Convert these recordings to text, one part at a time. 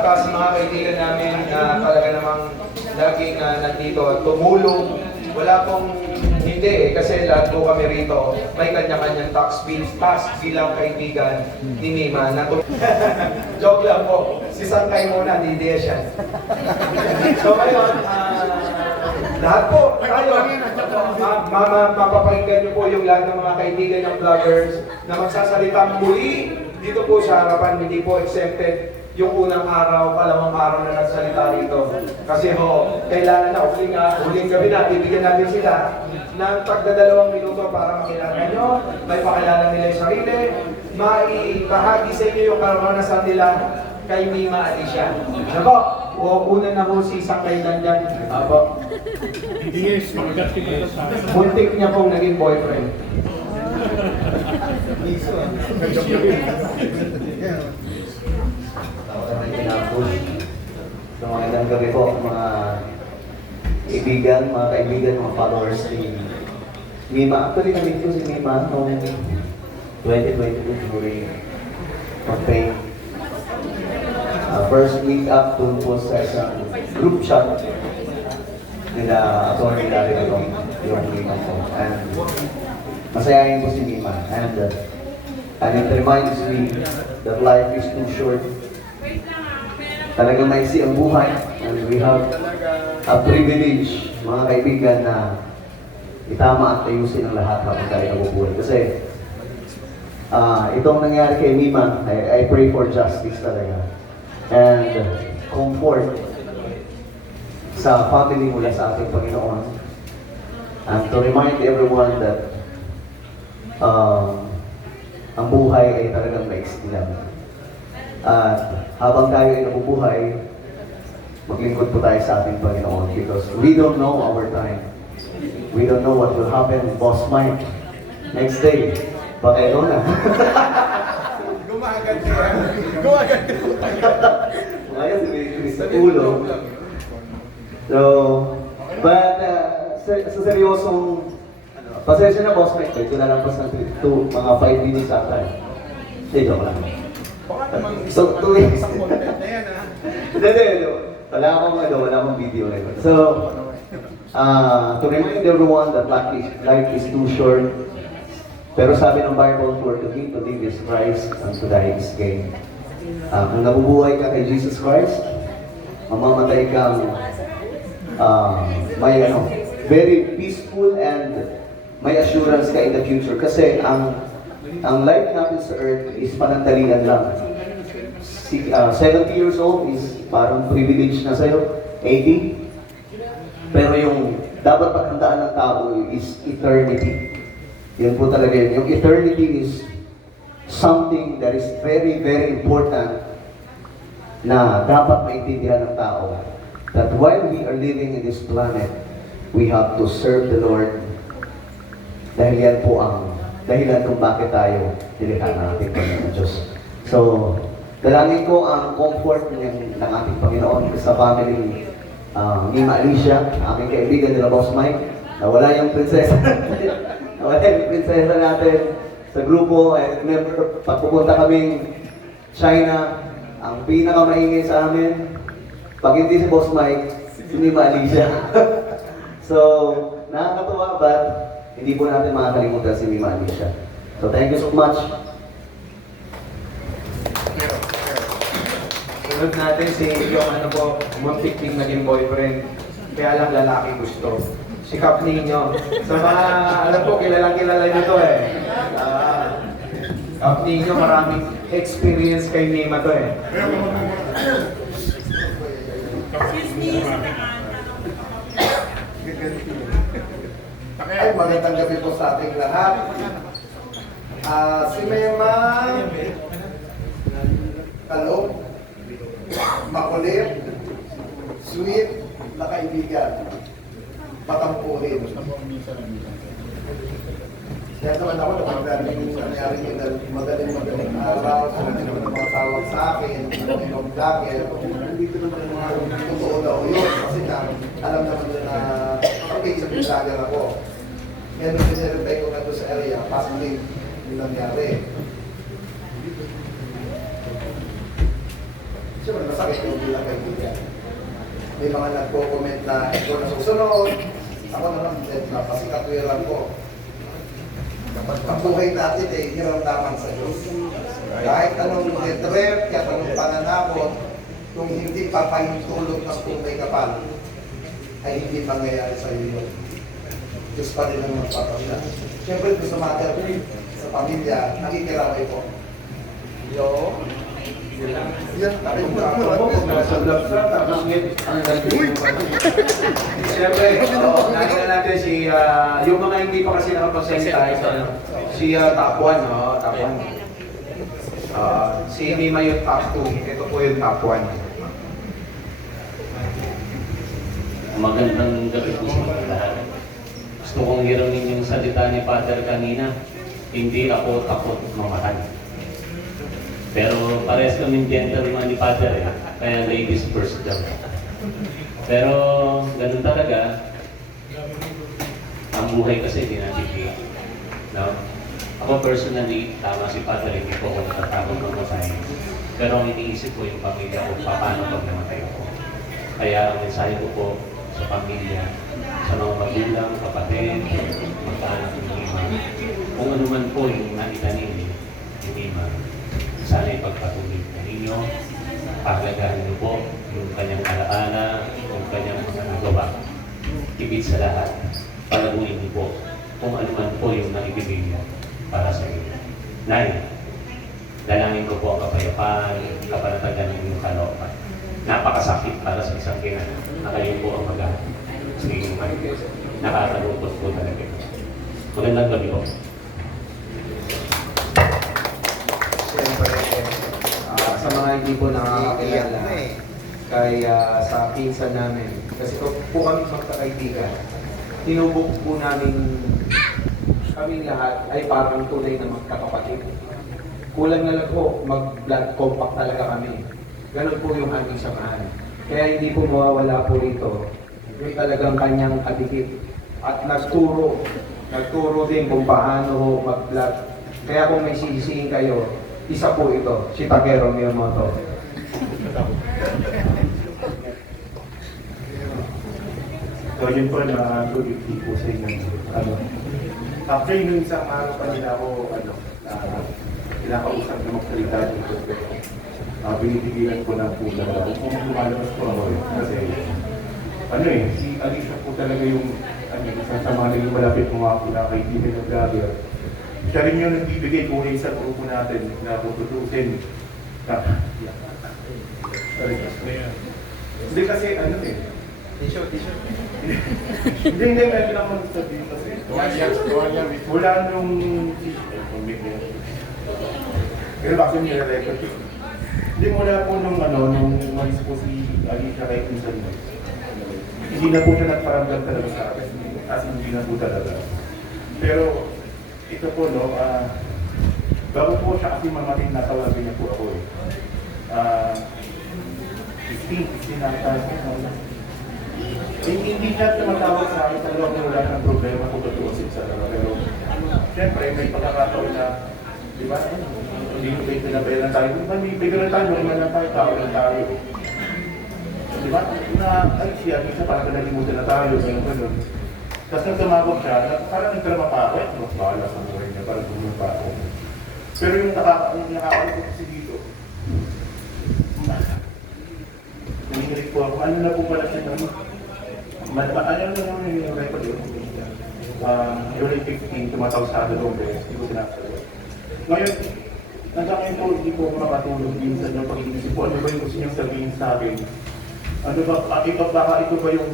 Saka sa mga kaibigan namin na talaga namang laging nandito at tumulong. Wala pong hindi kasi lahat po kami rito may kanya-kanyang task bilang kaibigan ni Mima. Joke lang po. Si Sangkay muna, hindi siya. So ngayon, lahat po tayo, mapapakinggan niyo po yung lahat ng mga kaibigan ng vloggers na magsasalita muli dito po sa harapan, hindi po exempted yung unang araw, kalawang araw na nagsalita rito. Kasi ho, kailangan na huling gabi na, bibigyan natin sila ng tagda-2 minuto para makilala nyo, may pakilala nila yung sarili, maibahagi sa inyo yung karanasan nila kay Mima Alicia. Nako, una na ho si Sangkay Landan. Apo. Yes, magagastin ko sa Muntik niya pong naging boyfriend. So, magandang gabi po mga kaibigan, mga followers ni Mima. Actually, nabit ko si Mima noong 2022 during campaign. First week up to po sa isang group chat nila Atty. Larry Agong, yung Mima ko. And masayahin po si Mima. And it reminds me that life is too short. Talagang maiksi ang buhay. And we have a privilege, mga kaibigan, na itama at ayusin ang lahat habang tayo nabubuhay. Kasi itong nangyari kay Mima, I pray for justice talaga. And comfort sa family mula sa ating Panginoon. And to remind everyone that ang buhay ay talagang maiksi lang. At habang tayo ay nabubuhay, maglingkod po tayo sa ating Panginoon because we don't know our time. We don't know what will happen. Boss Mike, next day, pakero na. Gumagad siya. Gumagad siya. Ngayon, sa ulo. So, but sa seryosong, pasensya na Boss Mike, ito na lang pas ng mga 5 minutes ata. Hindi, joke lang. So, 2 weeks. Hindi. Wala akong video ngayon. So, to remind everyone that life is too short. Pero sabi ng Bible, for to live is Christ, and to die is gain. Kung nabubuhay ka kay Jesus Christ, mamamatay kang may very peaceful and may assurance ka in the future. Kasi ang life natin sa earth is panandalian lang. 70 years old is parang privilege na sa'yo, 80. Pero yung dapat paghandaan ng tao is eternity. Yun po talaga yun. Yung eternity is something that is very, very important na dapat maintindihan ng tao. That while we are living in this planet, we have to serve the Lord. Dahil yan po ang dahilan kung bakit tayo nilikha ng ating Panginoon Diyos. So, dalangin ko ang comfort ng ating Panginoon sa family Mima Alicia, aming kaibigan nila Boss Mike. Nawala yung prinsesa. Nawala yung prinsesa natin sa grupo. I remember, pagpupunta kaming China, ang pinakamaingay sa amin, pag hindi si Boss Mike, si Mima Alicia. So, nakakatuwa, but hindi po natin makakalimutan si Mima Alicia. So, thank you so much. Sunod natin si yung muntik ding naging boyfriend. Kaya lang lalaki gusto. Si Kap Nino. Sa mga, alam po, kilalang-kilala nyo to eh. Kap Nino, maraming experience kay Mima to eh. Ay, magandang gabi po sa ating lahat. Si Mema, talong, makulit, sweet, na kaibigan, matampuhin. Kaya naman ako, madaling madaling araw, sabi naman ng mga tawag sa akin, ng vlogger, hindi ko naman mga totoo daw yun, kasi alam naman nila na pag-isip yung vlogger ako. Ngayon, nung sinirepay ko na doon sa area, possibly yung nangyari. siyempre masakit yung bilang kaibigan. May mga nagko-comment na ikaw na susunod, ako naman, napasikapuiran ko. Kapag ang buhay natin eh, hiramdaman sa Diyos. Kahit anong threat, kahit anong pananakot, kung hindi papahintulot ng tunay kapal, ay hindi mangyayari sa iyo yun. Diyos pa rin ang magpapasya. Siyempre, sa mother, sa pamilya, nakikiramay po. Yo. Yan, tayo mo. Nasa vlog sa tapos ngayon, ang gagawin mo. Siyempre, nakita natin si, yung mga hindi pa kasi nakapagsalita, si top 1, no? Top 1. Si Mima yung top 2, ito po yung top 1. Magandang gabi po sa mga lahat. Gusto kong hiramin yung salita ni Father kanina, hindi ako takot mamahal. Pero parehas kaming gentleman ni Father kaya ladies first daw. Pero ganun talaga, ang buhay kasi dinadikit. No? Ako personally, tama si Father, hindi po ako natatakot mamatay. Pero ang iniisip ko yung pamilya ko, paano pag namatay ako. Kaya ang mensahe ko po sa pamilya, sa mga magulang, kapatid, magkaanak ng Lima, kung ano man po yung naitanin ni Lima, sana ipagpatuloy na ninyo, pahalagahan niyo po yung kanyang alaala, yung kanyang mga nagawa. Higit sa lahat, palaguin niyo po kung ano man po yung naibigay niyo para sa inyo. Nay, dalangin ko po ang kapayapaan, kapanatagan ng inyong kalooban. Napakasakit para sa isang kina na kayo po ang mag-ahal sa inyong manifest. Nakakalungkot po talaga. Magandang gabi po. Siyempre, sa mga hindi po nakakakilala, kaya sa pinsan namin, kasi po kami magkakaibigan, tinubok po namin kami lahat ay parang tunay na magkakapatid. Kulang na lang po, mag-blood compact talaga kami. Ganon po yung aming samahan. Kaya hindi po mawawala po rito yung talagang kanyang kadikit. At nagturo din kung paano mag-blood. Kaya kung may sisihin kayo, isa po ito, si Takero Miyamoto. So yun po na good evening po sa inyo. After nung isang araw pa nila ako, kinakausap na magsalita dito. Binibigilan ko na po na kung lumalabas po ako kasi si Alicia po talaga yung isang sa mga naging malapit mo nga po na kaibigan ng vlogger. Siya rin yung nagbibigay po sa grupo natin na tututusin. Hindi kasi T-shirt. Hindi, meron lang ako sabihin kasi. Wala nung pero bakit nire-record yun? Hindi mula po nung nung umalis po si Alicia kay Pinsan mo. Hindi na po siya nagparamdam talaga sa akin. As in, hindi na po talaga. Pero ito po bago po siya kasi mamating natawagin niya po ako 15 na tayo. Hindi siya tumatawag sa akin talaga wala ng problema kung tutuusin sa talaga. Pero siyempre may pagkakataon na di ba? Hindi ko kayo pinabayaran tayo. May bayaran tayo, may lang tayo, tao lang tayo. Di ba? Ay siya parang nalimutan na tayo, gano'n. Tapos nang tumawag siya, parang nagdrama pa ako, mas bahala sa buhay niya, parang tumulong pa ako. Pero yung nakakalit ko kasi dito, nanginig po ako, ano na po pala siya naman? Ano naman yung record yun? July 15, tumataw sa dalawang beses, hindi ko sinasabi. Ngayon, nagkakain po, hindi po ako makatulog minsan yung pag-iisip po, ano ba yung gusto niyang sabihin sa akin? Ano ba, baka ito ba yung...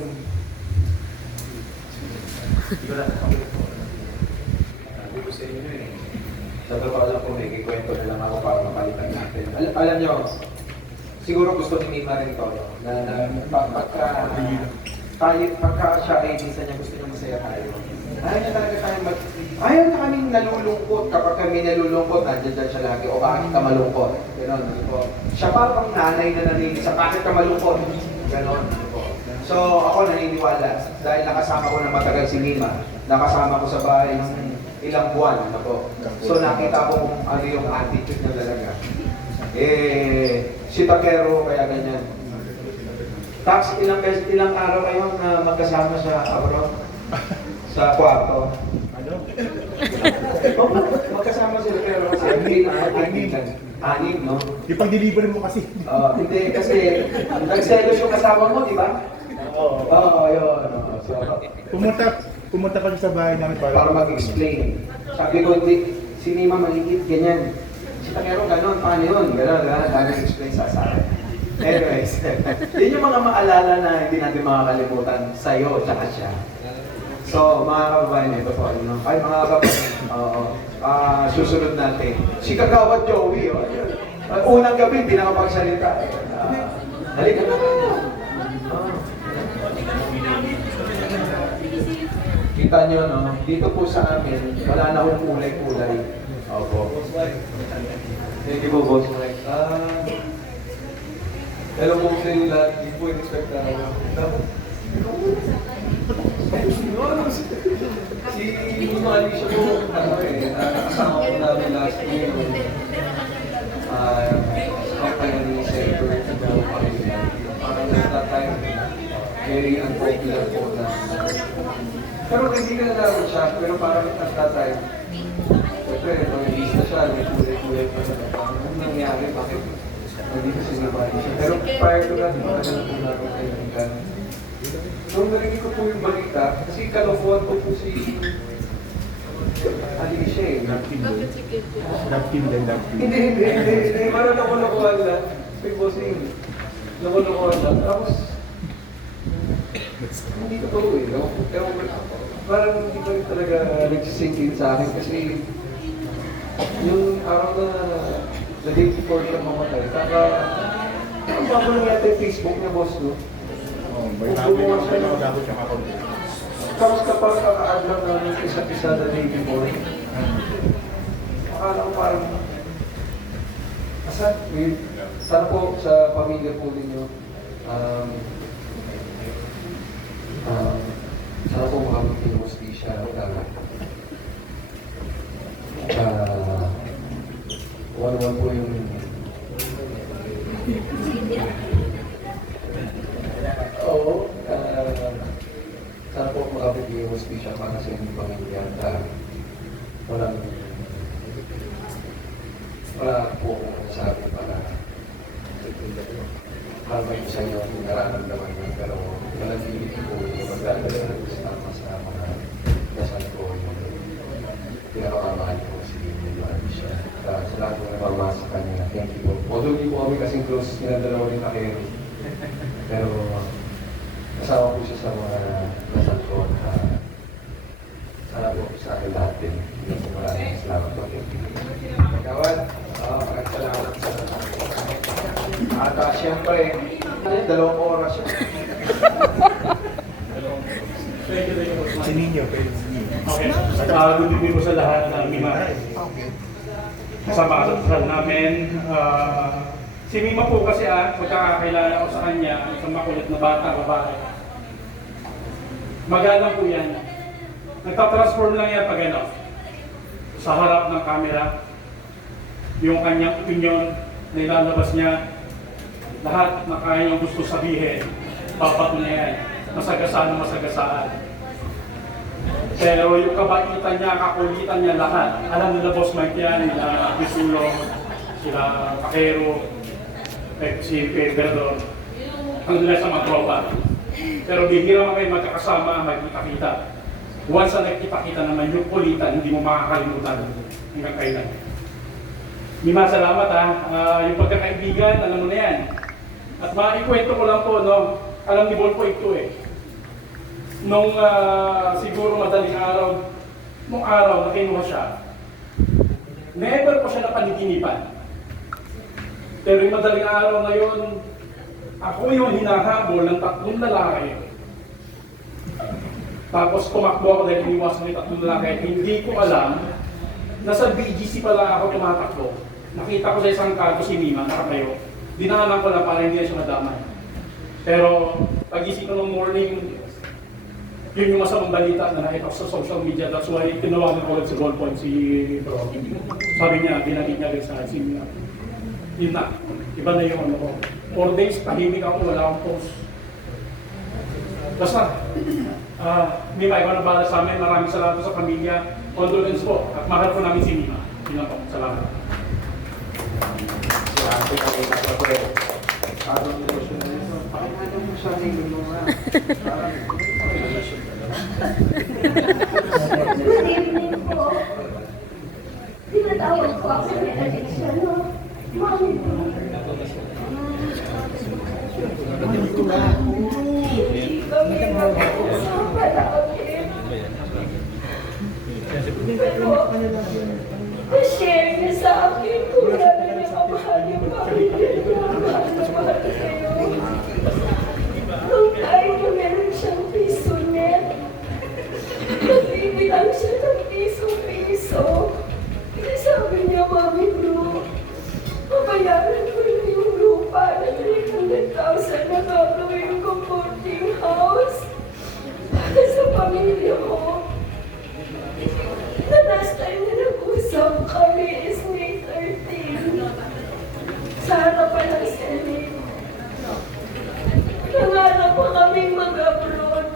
Hindi ko lang Sabi ko sa inyo sa totoo lang po, may kikwento na lang ako para mapalitan natin. Alam nyo, siguro gusto ni Mima rin to, pagka siya ay minsan niya gusto niya masaya tayo. Ayaw na kaming nalulungkot. Kapag kami nalulungkot, nandiyan siya lagi. O bakit ka malungkot? Ganon. Siya parang nanay na naninig sa bakit ka malungkot? Ganon. So ako naniniwala. Dahil nakasama ko na matagal si Mima. Nakasama ko sa bahay ng ilang buwan. So nakita ko kung ano yung attitude niya talaga. Si Takero, kaya ganyan. Tax, ilang araw kayo na magkasama sa abroad? Sa kwarto? Ano? Oh, magkasama sila pero kasi anim, no? Yung pag-deliver mo kasi. Hindi, kasi nagselos yung kasama mo, di ba? Oo. Oo, yun. So, Pumunta pa siya sa bahay namin para mag-explain. Sabi ko, hindi, si Mima maligit, ganyan. Si Takero, gano'n, paano yun? Gano'n, dahil explain sa akin. Anyways, yun yung mga maalala na hindi natin makakalimutan sa'yo, tsaka siya. So, mga kababayan, ito po, ano, ay mga kababayan, susunod natin. Si Kagawad Joey, unang gabi, hindi na kapagsalita. Halika na. Kita nyo, no? Dito po sa amin, wala na akong kulay-kulay. Opo. Thank you po, Boss Mike. Hello po sa inyo lahat. Hindi po expect na si Mali siya po, kasama ko namin last year. Company ni Senator Tigaw Pangilinan. Parang at that time, very unpopular po na. Pero hindi ka nalaman siya, pero parang at that time, siyempre, nag-release na siya, may kulay-kulay pa na. Parang anong nangyari, bakit nandito sinabali siya. Pero prior to that, mga ganun po namin kailangan. Nung narinig ko po yung balita, kasi kalofuan ko po si Alicia eh. Love team din. Hindi. Parang nakulokohan lang. May bossing. Nakulokohan lang. Tapos, hindi ko po eh. No? Parang hindi pa rin talaga nagsisink in sa akin kasi yung araw na the day before siya mamatay, ang bago lang yata yung Facebook niya, boss, no? May nakakabot siya ako. Tapos kapag kaka-add lang namin isa't isa the day before, akala ko parang, sana po sa pamilya po ninyo, sana po makamit yung hostisya one po yung sana po makapit yung hostisya para sa inyong pamilya at wala po akong nasabi para may isa nyo ang nararamdaman nyo pero manatili po yung magdadala ng kasama sa mga dasal ko yung pinakamamahal ko si Alicia. Sa lahat ng nabamasa sa kanya, thank you po. Although hindi po kami kasing close, kinadalawa rin Takero. Pero kasama po siya sa mga dasal ko at sana po sa akin lahat din. Maraming salamat po. Kawad, maraming salamat sa at siyempre, 2 oras yun. Si Nino, pero si Nino. Okay. Good evening po sa lahat ng Mima. Kasama ka sa dasal namin. Si Mima po kasi pagkakakilala ko sa kanya, isang makulit na bata, babae. Magalang po yan. Nagtatransform lang yan pag ano, sa harap ng camera. Yung kanyang opinion na ilalabas niya, lahat na kaya niyang gusto sabihin, papato na yan. Masagasaan na masagasaan. Pero yung kabaitan niya, kakulitan niya lahat. Alam nila Boss Mike yan, nila Bisulo, sila Takero, si Pedro, ang nila sa mga tropa. Pero bihira kayo magkakasama, magkita-kita. Once na nagkita-kita naman yung kulitan, hindi mo makakalimutan hanggang kailan. Mima, salamat yung pagkakaibigan, alam mo na yan. At maikwento ko lang po, no? Alam ni Bolpo ito eh. Nung siguro madaling araw, nung araw na kinuha siya, never ko siya napaniginipan. Pero yung madaling araw na yun, ako yung hinahabol ng 3 lalaki. Tapos tumakbo ako dahil iniwasan ng 3 lalaki. Hindi ko alam, nasa BGC pala ako tumatakbo. Nakita ko sa isang kanto si Mima, nakatayo. Dinahanan ko lang para hindi na siya madamay. Pero pag-isip ko ng morning, yun yung masamang balita na nakita ko sa social media. That's why tinawagan ko ulit sa Gold Point si Bro. Sabi niya, binagit niya rin sa si Mima. Yun na. Iba na yung ano ko. 4 days, tahimik ako, wala akong post. Basta, Mima, ikaw na bala sa amin. Maraming salamat sa pamilya. Condolence po. At mahal po namin si Mima. Yun lang po. Salamat. Grabe kami na po eh. Anong devotion na yun? Pakinggan mo siya ng mga. Good evening po. Tinatawag ko ako ni Alicia, no? Mami po. Hindi kami nag-uusap palagi. Pero, na-share niya sa akin kung gano'n niya kamahal yung pamilya niya. Mahal na mahal kayo. Nung time na meron siyang piso net, nagbibilang siya ng piso-piso. Kasi sabi niya, Mami Bro, papayaran ko na yung lupa na 300,000 na gagawin ko boarding house para sa pamilya ko. The last time na nag-usap kami is May 13 sa harapan ng Senate. Nangarap pa kaming mag-abroad.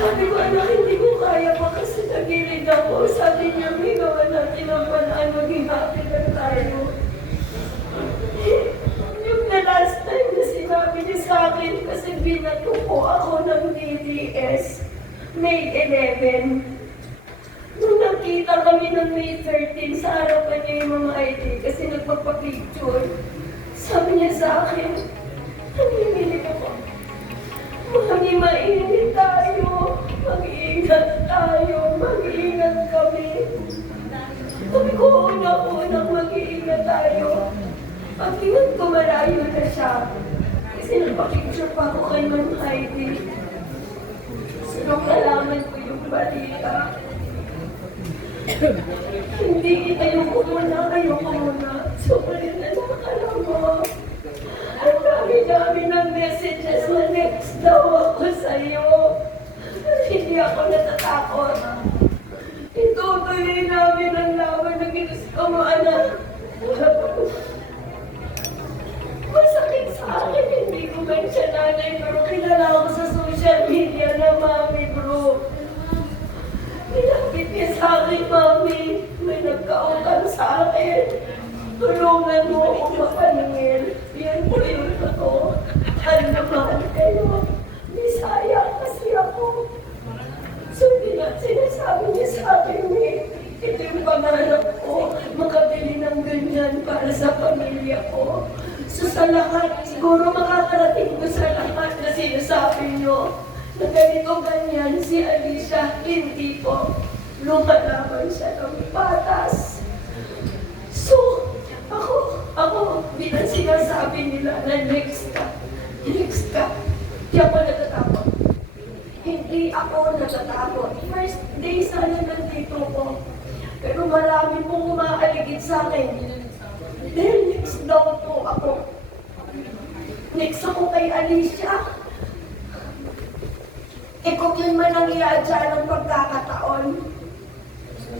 Sabi ko, anak, hindi ko kaya pa kasi nagilid ako. Sabi niya, may gawa natin ang panaan, maging happy na tayo. Yung the last time na sinabi niya sa akin, kasi binato ko ako ng DDS, May 11. Nung nakita kami ng May 13, sa harapan niya yung mga ID, kasi nagpapapicture. Sabi niya sa akin, nanginginig ako. Mami, mainit tayo. Mag-iingat tayo. Mag-iingat kami. Sabi ko, una-unang mag-iingat tayo. Pag-ingat ko, malayo na siya. Kasi nagpa-picture pa ako kay Ma'am Heidi. Nung nalaman ko yung balita, hindi, ayoko muna. Sobrang na alam mo. Ang dami-dami ng messages na next daw ako sa'yo. Hindi ako natatakot. Itutuloy namin ang laban na ginusto mo, anak. Masakit sa akin, hindi ko man siya nanay, pero kilala ako sa social media na Mami Bro. Nilapit niya sa akin, Mami. May nagkautang sa akin. Tulungan mo akong mapaningil. Yan po yung totoo. Mahal na mahal kayo. Bisaya kasi ako. So, sinasabi niya sa akin, ito yung pangarap ko, makabili ng ganyan para sa pamilya ko. So, sa lahat, siguro makakarating ko sa lahat na sinasabi niyo na ganito ganyan si Alicia, hindi po. Lumalaban siya ng patas. So, ako, bilang sinasabi nila na next ka. Di ako natatakot. Hindi ako natatakot. First day sana nandito ko. Pero marami pong umaaligid sa akin. Dahil next daw po ako. Next ako kay Alicia. Kung yun man ang iadya ng pagkakataon,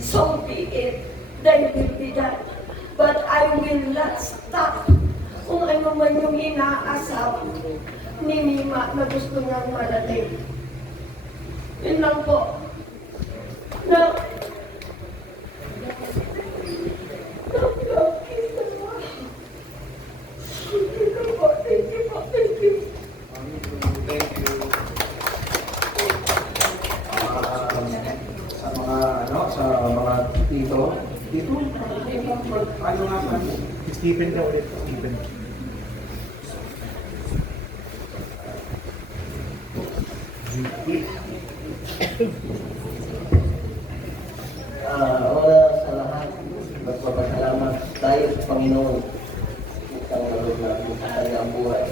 so be it. There will be that. But I will not stop kung ano man yung inaasap ni Mima na gusto niyang malating. Yun lang po. Na, sa mga tito, ano nga sa Stephen ka ulit. Stephen. Wala sa lahat, magpapasalamat tayo sa Panginoon. Isang malog na sa kanyang buhay.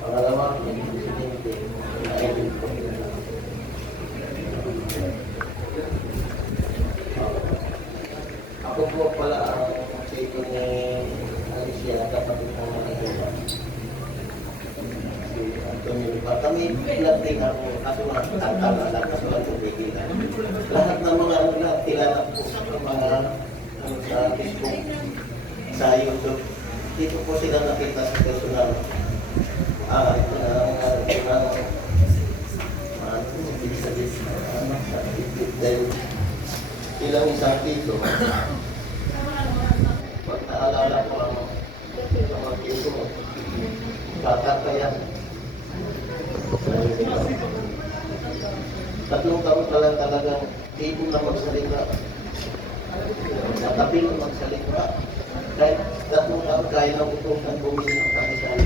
Pangalawa, yung presidente, ay dito. Ako po pala ang sito ni Alicia, kapatid ng mga iba. Si Antonio Lipa. Kami pinagting ako, kaso nakakala, kaso lang tumigilan. Lahat ng mga kilala po sa mga sa Facebook. sa YouTube. Dito po sila nakita sa personal. Ito na, dahil ilang isang dito, pag naalala ko ang mga dito mo, bata pa yan. Tatlong taon pa lang talagang ito na magsalita. Natabi na magsalita. Kahit tatlong taon kaya ng utusan bumili ng kamisal.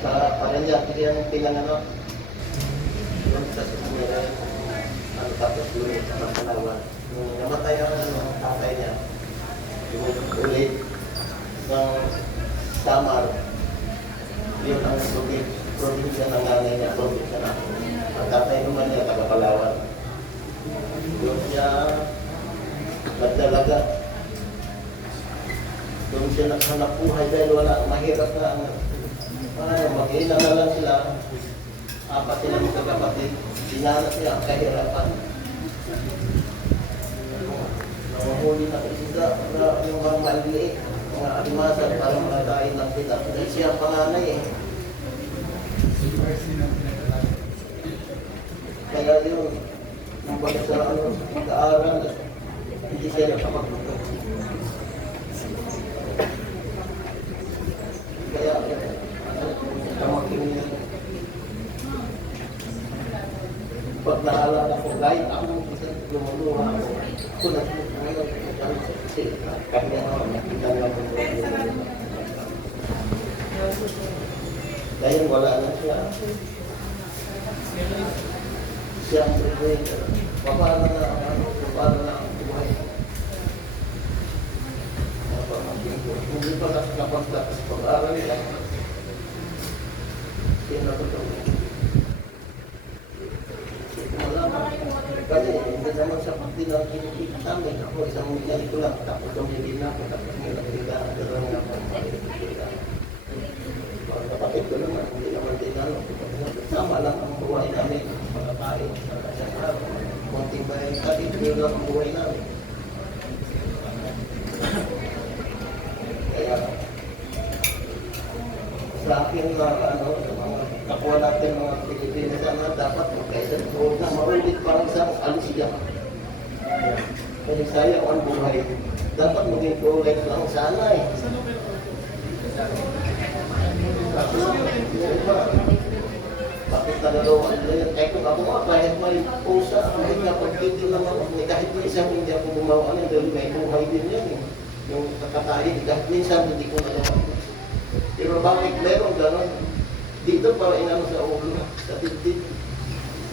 Sa Paranaque yan pinanganak. Yung sa Sumira, ang tapos ulit sa Palawan. Nung namatay ang tatay niya, yung ulit ng Samar, yun ang probinsya ng nanay niya, probinsya na. Ang tatay naman niya, taga Palawan. Doon siya nagdalaga. Doon siya naghanap buhay dahil wala, mahirap na ang mag-ina na lang sila. Apat sila magkakapatid. Dinanas niya ang kahirapan. Namahuli na isda na yung mga maliliit, mga alimasan para makakain ng sila. Dahil siya ang panganay eh. Kaya yun, nung balik sa kaaral, hindi siya nakapagpunta. Kaya, pag naalala ko, kahit ako lumuluha ako, sulat mo ngayon, kasi kami ako, nakita lang ko. Dahil wala na siya. Siya ang breadwinner. Paano na ang buhay. Hindi pa nakapagtapos pag-aaral nila. Kasi hindi naman sa pagdilang kinikita namin. Ako isang ganito lang, tapos tumigil na ako, tapos may nakikita na gano'n nga ako. Kapatid ko naman, hindi naman din ano. Sama lang ang buhay namin, pagkakain, sa konting bayan, kapit ko lang ang buhay namin. Kaya, sa akin na kapwa natin mga Pilipinas sana dapat magkaisan po na maulit parang sa alisiya. Kasi sayang ang buhay. Dapat maging kulay lang sana eh. Bakit nalalawan na yun? Kahit kung ako nga, kahit may pusa, kahit nga pag-video lang ako, kahit may isang hindi ako gumawa na, dahil may buhay din yan eh. Yung kakatahin, kahit minsan hindi ko nalaman. Pero bakit meron gano'n? Dito para inano sa ulo, sa dibdib.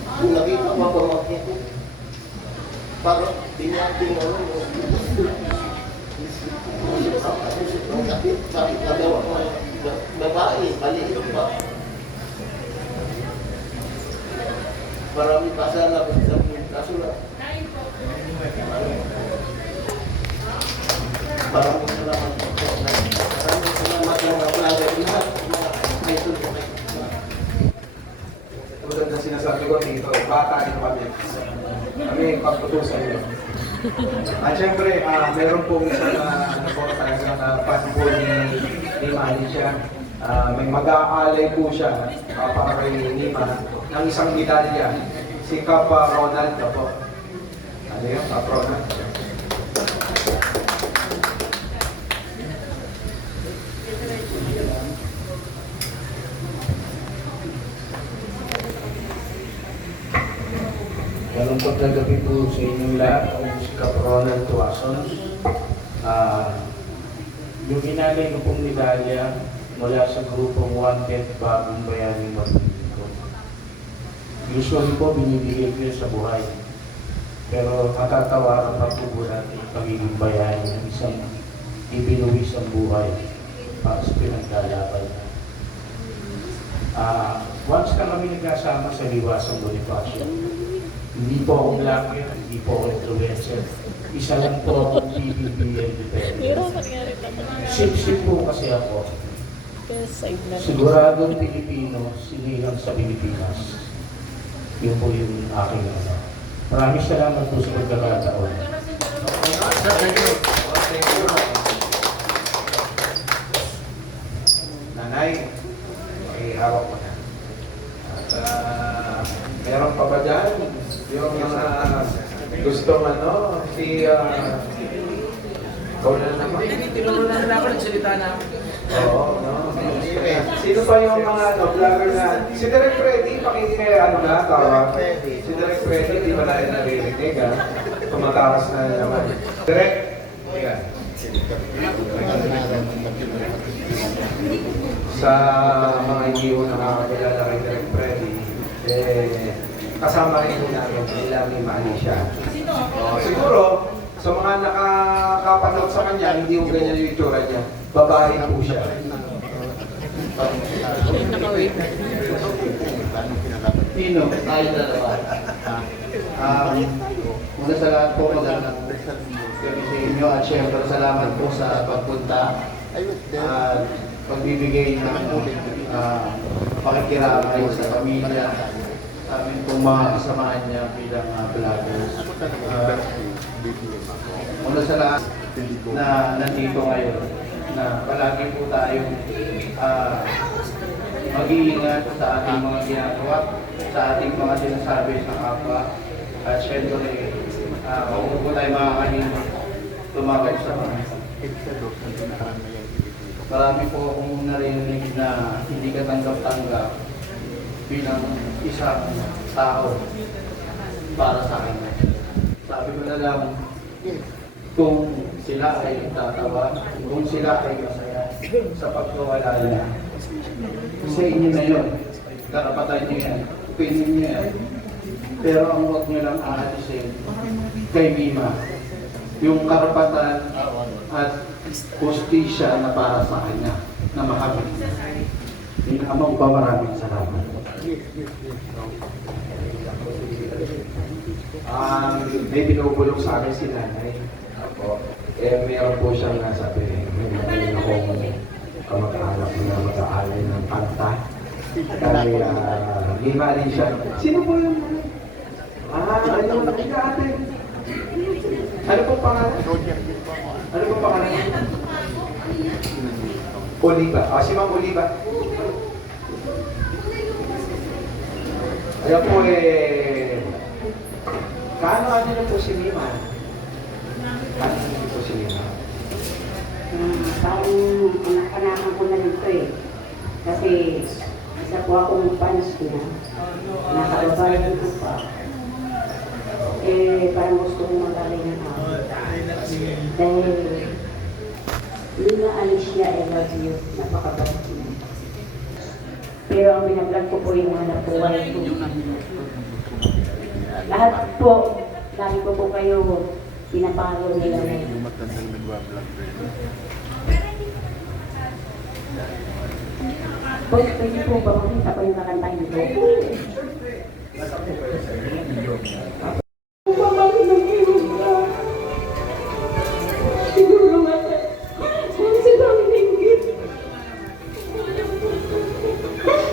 Kung nakita ko pamangkin ko, parang binyating ano, ang sakit na gawa ko, babae, maliit pa. Marami pa sana sa kaso na. Maraming salamat po. Maraming salamat yung mga vlogger lahat. Tulad na sinasabi ko dito, bata din kami. Kami pagtutusan nyo. At syempre, meron pong isang talagang fan po ni Manny siya. May mag-aalay po siya para kay Nima ng isang medalya. Si Kapa Ronald po. Ano yun? Kapa Ronald. Malungkot na gabi po sa inyong lahat. Ako si Capronan Tuason. Yung inalay ko pong medalya mula sa grupong Wanted Bagong Bayaning Martinico. Usually po binibigay ko yun sa buhay. Pero matatawaran pa po natin yung pagiging bayani ng isang ibinuwis ang buhay para sa pinaglalaban na. Once na kami nagkasama sa Liwasang Bonifacio, hindi po akong vlogger, hindi po ako influencer. Isa lang po akong PBBM dependent. Sip-sip po kasi ako. Siguradong Pilipino, sinilang sa Pilipinas. Yun po yung aking ano. Maraming salamat po sa pagkakataon. Thank you. Ikaw na naman. Tinulungan na ako, nagsalita na ako. Oo, no? Sino pa yung mga vlogger na... Si Direk Freddy, ano na, tawag. Si Direk Freddy, di ba na rin naririnig, ha? Tumatakas na naman. Direk, yeah. Sa mga hindi ko nakakakilala kay Direk Freddy, kasama rin po namin, nila may mali siya. Siguro, sa mga nakakapanood sa kanya, hindi ko ganyan yung itsura niya. Babae na po siya. Tino, tayo dalawa. Muna sa lahat po, magandang gabi sa inyo at syempre salamat po sa pagpunta at pagbibigay ng pakikiramay sa pamilya, amin pong mga kasamahan niya bilang vloggers. Muna sa lahat na nandito ngayon, na palagi po tayong mag-iingat sa ating mga ginagawa, sa ating mga sinasabi sa kapwa. At syempre, kung po tayo makakalimot, tumawag sa mga. Marami po akong narinig na hindi ka tanggap-tanggap bilang isang tao para sa akin. Sabi ko na lang, kung sila ay tatawa, kung sila ay masaya sa pagkawala niya. Sa inyo na yun, karapatan niyo yan, opinion niyo yan. Pero ang huwag niyo lang aalisin kay Mima, yung karapatan at justisya na para sa kanya na makamit. Amang pa maraming salamat. May binubulong sa akin si nanay. Ako, meron po siyang nasabi, meron akong kamag-anak na mag-aalay ng kanta. Kaya, may mali siya. Sino po yun? Ano, nakita ate. Ano po pangalan? Ano po pangalan? Oliva. Si Ma'am Oliva. Ayan po kaano na po si Mima? Kaano na po si Mima? Parang anak-anakan ko na dito eh. Kasi isa po akong fans niya. Nakababay ko pa. Parang gusto kong magaling ng ako. Dahil Lina Alicia, I love you. Napakabait niya. Pero ang binablog ko po yung mga nabuhay ko. Lahat po, lagi ko po kayo pinapalo nila na yun. Boss, pwede po ba makita ko yung kakantay nito? Pamangkin ng iwan ka. Siguro nga silang linggit.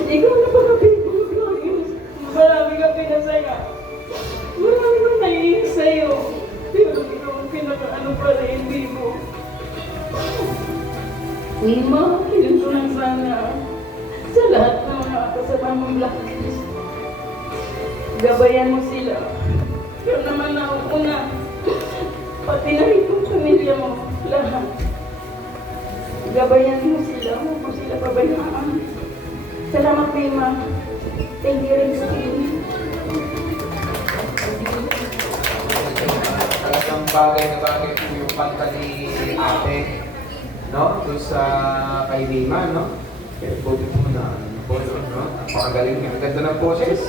Ikaw na pagkapin-vloggers. Marami ka pinasaya. Marami ka naiinis sa'yo. Pero ikaw ang pinaka-ano pa rin, hindi mo. Nima, hinunto lang sana sa lahat ng mga kasama mong vloggers. Gabayan mo sila. Pero naman ako na, pati na rin kong pamilya mo, lahat. Gabayan mo sila, huwag mo sila pabayaan. Salamat, Prima. Thank you rin sa iyo. Talagang bagay na bagay po yung kanta ni ate, no? Doon sa kay Mima, no? Kaya buti mo na, no? Napakagaling niya. Ang ganda ng poses.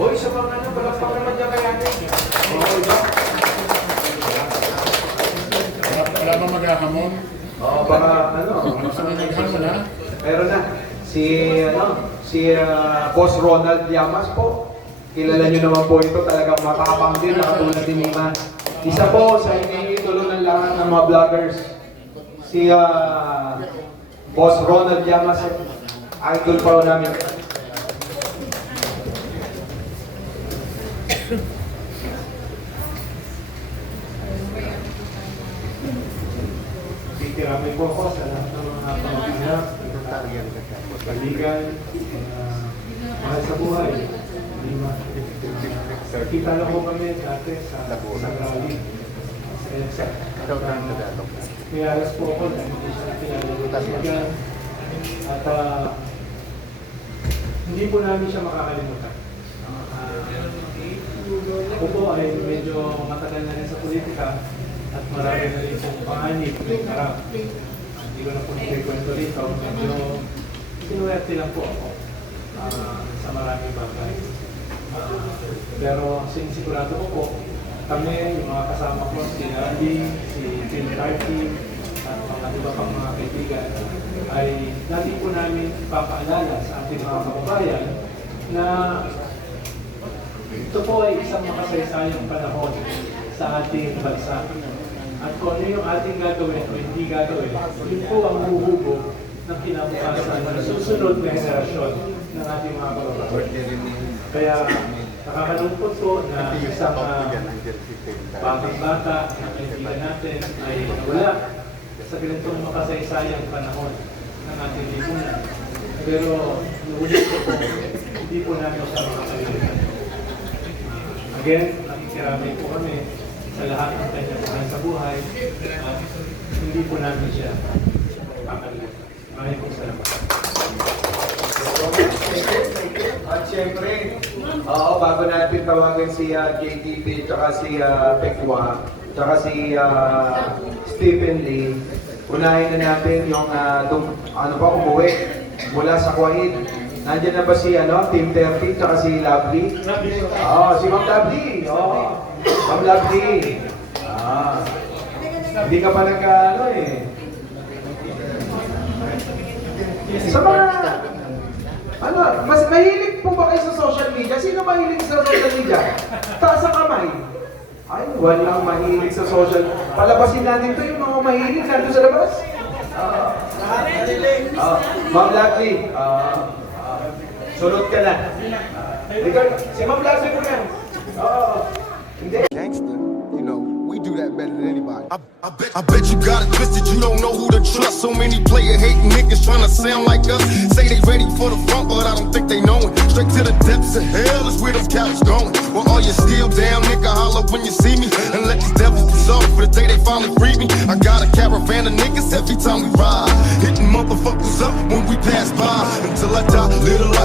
Hoy, sa mga ano, balakpak naman dyan kay ate. Oo, iba. Wala bang maghahamon? Oo, baka ano. Gusto mo naghamon ha? Meron na. Si Boss Ronald Llamas po. Kilala nyo naman po ito, talagang matapang din, nakatulad ni Mima. Isa po sa iniitulo ng lahat ng mga vloggers. Si Boss Ronald Llamas, idol pa namin. Tikiramay po ako sa lahat ng mga pamilya, kaibigan, mahal sa buhay. Kita lang ko kami dati sa rally. May alas po ako dahil hindi siya pinalulutan. At hindi po namin siya makakalimutan. Ako po ay medyo matagal na rin sa politika at marami na rin pong panganib. Hindi ko na po nagkikwento dito. Medyo sinuwerte lang po ako sa maraming bagay. Pero sinisigurado ko po, kami, yung mga kasama ko, si Andy, si Phil Carty, at mga iba pang mga kaibigan, ay lagi po namin papaalala sa ating mga kababayan na ito po ay isang makasaysayang panahon sa ating bansa. At kung ano yung ating gagawin o hindi gagawin, yun po ang huhubog ng kinabukasan ng susunod na henerasyon ng ating mga kababayan. Kaya nakakalungkot po na isang bagong bata na kaibigan natin ay wala sa ganitong makasaysayang panahon ng ating lipunan. Pero nuulit ko po, hindi po namin siya makakalimutan. Again, nakikiramay po kami sa lahat ng kanyang mahal sa buhay at hindi po namin siya makakalimutan. Maraming po salamat. At syempre, bago natin tawagan si JTP, tsaka si Pekwa, tsaka si Stephen Lee, unahin na natin yung umuwi mula sa Kuwait. Nandiyan na ba si Team 30, tsaka si Lovely? Si Ma'am Lovely. Ma'am Lovely. Hindi ka pa sa mga mas mahilig po ba kayo sa social media? Sino mahilig sa social media? Taas ang kamay. Ay, walang mahilig sa social. Palabasin natin to yung mga mahilig nandun sa labas. Ma'am Lovely, sunod ka na. Si Ma'am Lovely po yan. Hindi. Gangster, you know, we do that better than anybody. I bet you got it twisted, you don't know who to trust. So many player hating niggas trying to sound like us. Say they ready for the front, but I don't think they know it. Straight to the depths of hell is where them cowards going. Well, all you still down, nigga, holler when you see me. And let these devils be soft for the day they finally free me. I got a caravan of niggas every time we ride. Hitting motherfuckers up when we pass by. Until I die, little